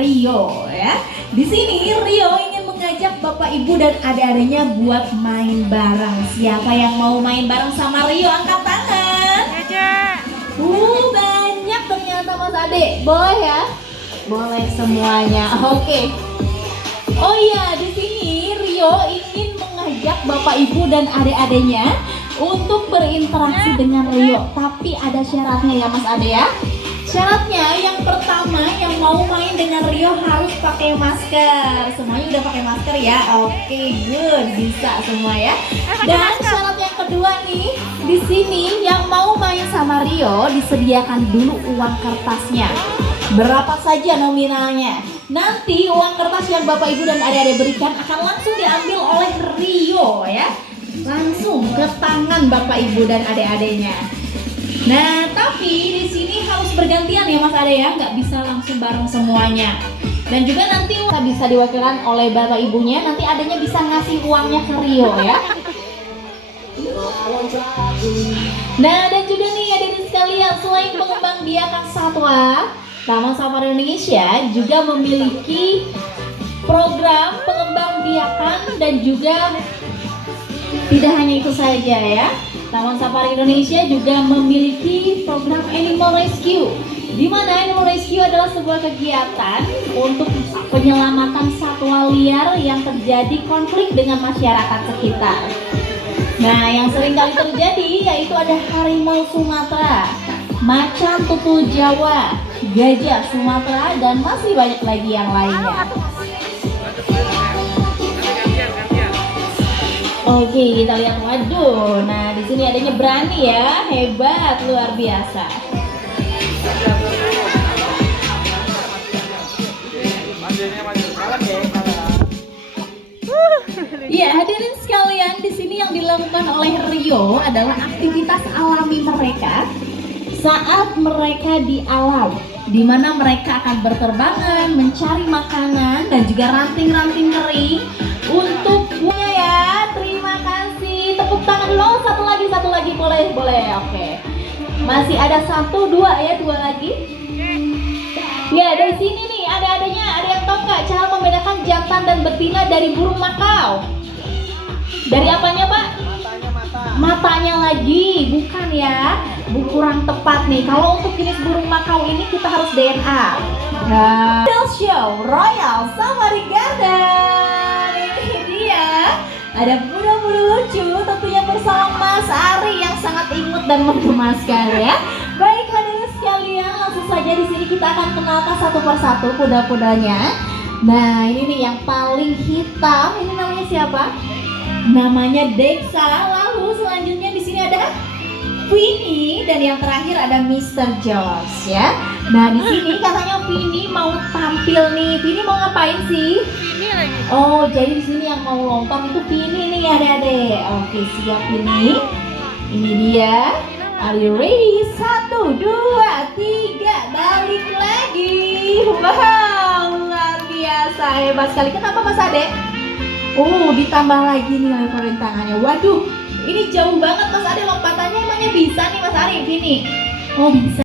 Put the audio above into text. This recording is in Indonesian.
Rio ya. Di sini Rio ingin mengajak Bapak Ibu dan adik-adiknya buat main bareng. Siapa yang mau main bareng sama Rio? Angkat tangan. Banyak ternyata Mas Ade. Boleh ya? Boleh semuanya. Oke. Oh iya, di sini Rio ingin mengajak Bapak Ibu dan adik-adiknya untuk berinteraksi dengan Rio. Tapi ada syaratnya ya Mas Ade ya. Syaratnya yang pertama, yang mau main dengan Rio harus pakai masker. Semuanya udah pakai masker ya? Oke, good, bisa semua ya. Dan syarat yang kedua nih, di sini yang mau main sama Rio disediakan dulu uang kertasnya. Berapa saja nominalnya. Nanti uang kertas yang Bapak Ibu dan adik-adik berikan akan langsung diambil oleh Rio ya. Langsung ke tangan Bapak Ibu dan adik-adiknya. Nah, tapi di sini harus bergantian ya Mas Ade ya, nggak bisa langsung bareng semuanya. Dan juga nanti bisa diwakilkan oleh Bapak Ibunya, nanti adanya bisa ngasih uangnya ke Rio ya. Nah, dan juga nih hadirin sekalian, selain pengembang biakan satwa, Taman Safari Indonesia juga memiliki program pengembang biakan dan juga tidak hanya itu saja ya. Taman Safari Indonesia juga memiliki program Animal Rescue, di mana Animal Rescue adalah sebuah kegiatan untuk penyelamatan satwa liar yang terjadi konflik dengan masyarakat sekitar. Nah, yang sering kali terjadi yaitu ada harimau Sumatera, macan tutul Jawa, gajah Sumatera, dan masih banyak lagi yang lainnya. Oke, kita lihat. Waduh, nah di sini adanya berani ya, hebat, luar biasa. Ya, hadirin sekalian, di sini yang dilakukan oleh Rio adalah aktivitas alami mereka saat mereka di alam, di mana mereka akan berterbangan, mencari makanan dan juga ranting-ranting kering untuk ya. Terima kasih. Tepuk tangan dulu. Satu lagi boleh. Oke. Masih ada dua lagi. Ya, dari sini nih ada yang tahu nggak cara membedakan jantan dan betina dari burung makau? Dari apanya, Pak? Matanya lagi, bukan ya? Kurang tepat nih. Kalau untuk jenis burung makau ini kita harus DNA. Nah, show Royal Safari Garden. Ini dia. Ada bulu-bulu lucu, tentunya bersama Mas Ari yang sangat imut dan menggemaskan ya. Baik hadirin sekalian, langsung saja di sini kita akan kenalkan satu persatu kuda-kudanya. Nah, ini nih yang paling hitam. Ini namanya siapa? Namanya Dexa. Lalu selanjutnya di sini ada Vinny dan yang terakhir ada Mr. George ya. Nah, di sini katanya Vinny mau tampil nih. Vinny mau ngapain sih? Oh, jadi di sini yang mau lompat itu Vinny nih adik-adik. Oke, siap Vinny. Ini dia. Are you ready? 1, 2, 3, balik lagi. Wow, luar biasa, hebat sekali. Kenapa Mas Ade? Ditambah lagi nih leverin tangannya. Waduh, ini jauh banget Mas Ade lompatannya. Emangnya bisa nih Mas Ari, Vinny? Oh, bisa.